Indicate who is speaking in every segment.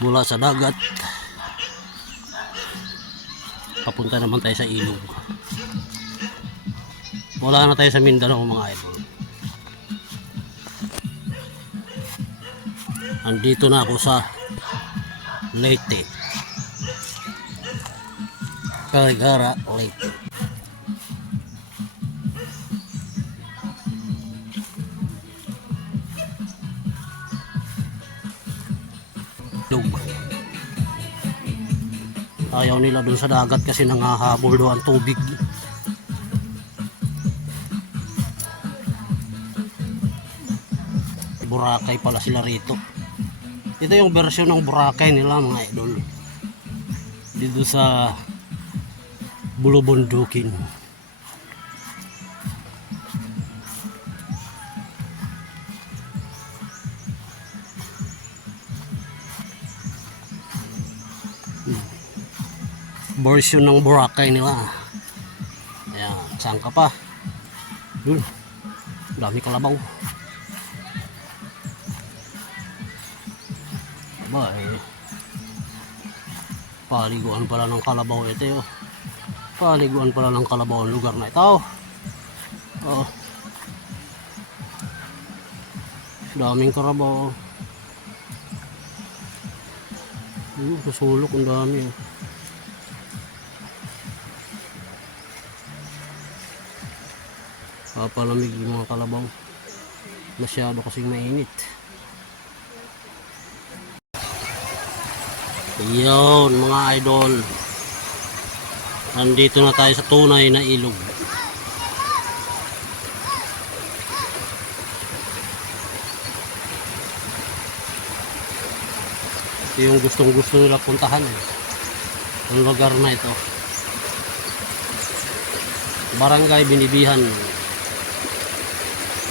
Speaker 1: mula sa dagat. Papunta naman tayo sa ilog. Wala na tayo sa Mindanao mga idol. Andito na ako sa Leyte. Caligara Leyte ilog ayaw nila dun sa dagat kasi nangahabol doon ang tubig. Boracay pala sila rito. Ito yung version ng Boracay nila mga idol. Dito sa Bulubundukin version ng Boracay nila. Ayan saan ka pa? Dun dami kalabaw. Ba eh. Paliguan pala ng kalabaw ito yun paliguan pala ng kalabaw ang lugar na ito. Oh. Daming karabaw. Hmm, kasulok ang dami oh. Papalamig yung mga kalabaw. Masyado kasing mainit. Yun mga idol. Nandito na tayo sa tunay na ilog. Ito yung gustong gusto nila puntahan eh. Ang lugar na ito. Barangay Binibihan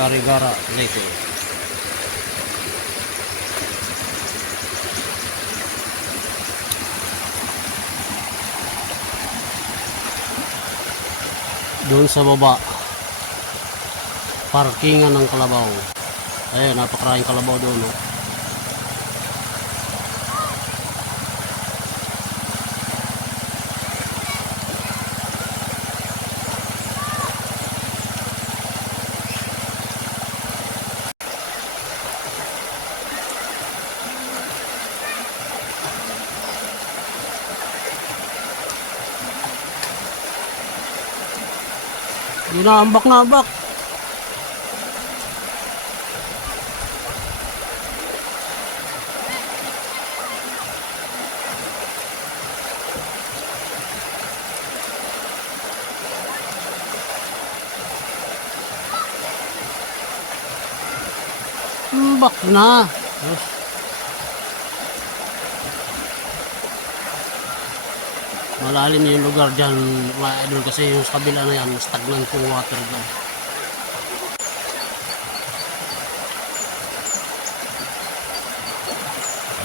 Speaker 1: Carigara Leyte doon sa baba parkingan ng kalabaw ayun napakaraming kalabaw doon no? Yun na, ambak na ambak. Ambak na. Yes. Malalim yung lugar dyan mga idol kasi yung sa kabila na yan stagnant yung water dyan.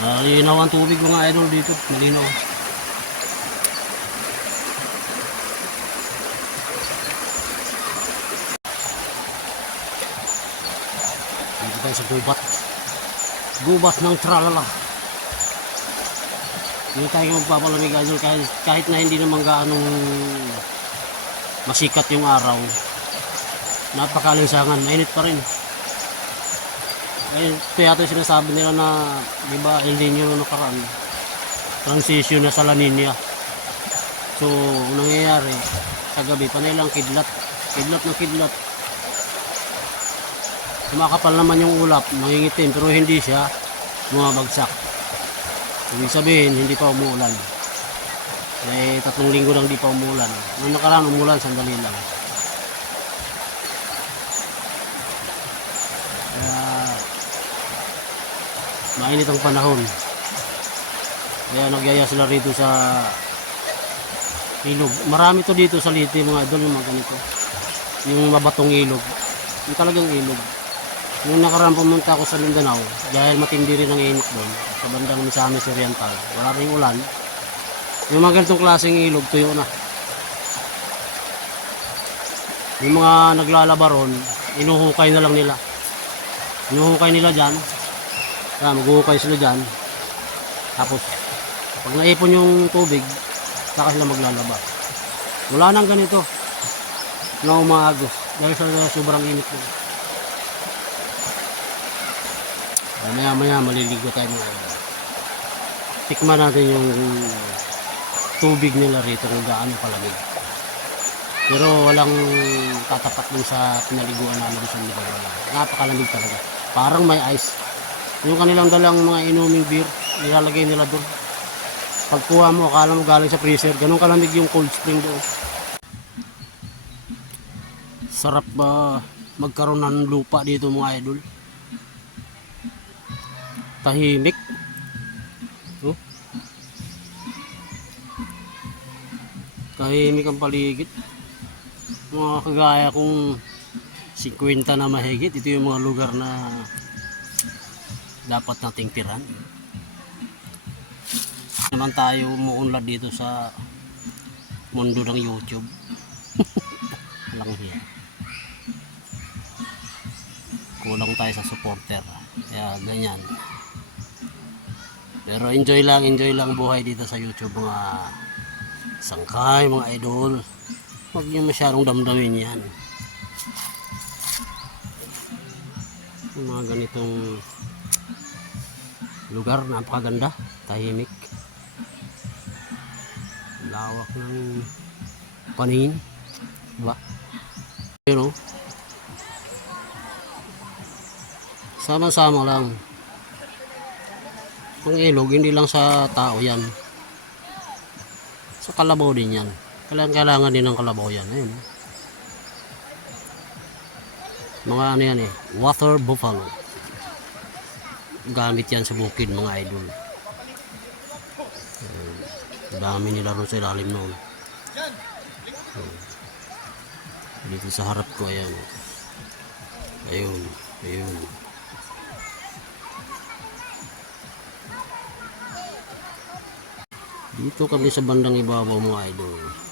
Speaker 1: Uh, linaw ang tubig mga idol dito. Malinaw. Dito tayo sa gubat. Gubat ng tralala hindi tayo magpapalamig idol kahit, kahit na hindi naman gaanong masikat yung araw. Napakalinsangan, mainit pa rin. Eh, kaya ito sinasabi nila na, di ba, El Nino nakaraan, transition na sa La Nina. So, ang nangyayari, sa gabi, panay lang kidlat. Kidlat ng kidlat. Kumakapal naman yung ulap, nangingitim, pero hindi siya bumabagsak. Ibig sabihin, hindi pa umuulan. Eh, tatlong linggo lang di pa umuulan. Nung nakaraan umulan, sandali lang. Kaya, mainit ang panahon. Kaya nagyaya sila rito sa ilog. Marami to dito sa Liti, mga idol, yung mga ganito. Yung mabatong ilog. Yung talagang ilog. Yung nakaraan pumunta ako sa Mindanao, dahil matindi rin ang init doon, sa bandang Misamis Oriental, wala rin ulan. Yung mga ganitong klaseng ilog, tuyo na. Yung mga naglalaba ron, inuhukay na lang nila. Inuhukay nila dyan. Kaya maghuhukay sila dyan. Tapos, pag naipon yung tubig, saka sila maglalaba. Wala nang ganito na umaagos dahil sa sobrang init ko. Maya maya maliligo tayo mga idol. Tikman natin yung tubig nila rito kung gaano kalamig. Pero walang tatapat dun sa pinaliguan namin sa wala. Napakalamig talaga. Parang may ice. Yung kanilang dalang mga inuming beer, nilalagay nila doon. Pagkuha mo, akala mo galing sa freezer. Ganun kalamig yung cold spring doon. Sarap ba magkaroon ng lupa dito mga idol? Tahimik. Oh. Tahimik ang paligid. Mga kagaya kong 50 na mahigit. Ito yung mga lugar na dapat nating tiran. Naman tayo umuunlad dito sa mundo ng YouTube. Walang hiya. Kulang tayo sa supporter. Kaya ganyan. Pero enjoy lang, enjoy lang buhay dito sa YouTube mga sangkay, mga idol. Huwag niyo masyadong damdamin yan. Yung mga ganitong lugar, napakaganda, tahimik. Lawak ng paningin. Diba? Pero, sama-sama lang. Ang ilog, hindi lang sa tao yan. Sa kalabaw din yan. Kailangan, kailangan din ng kalabaw yan. Ayun. Mga ano yan eh, water buffalo. Gamit yan sa bukid mga idol. Ayun. Dami nila ron sa ilalim noon. Ayun. Dito sa harap ko, ayan. Ayun, ayun. Dito kami sa bandang ibabaw mga idol.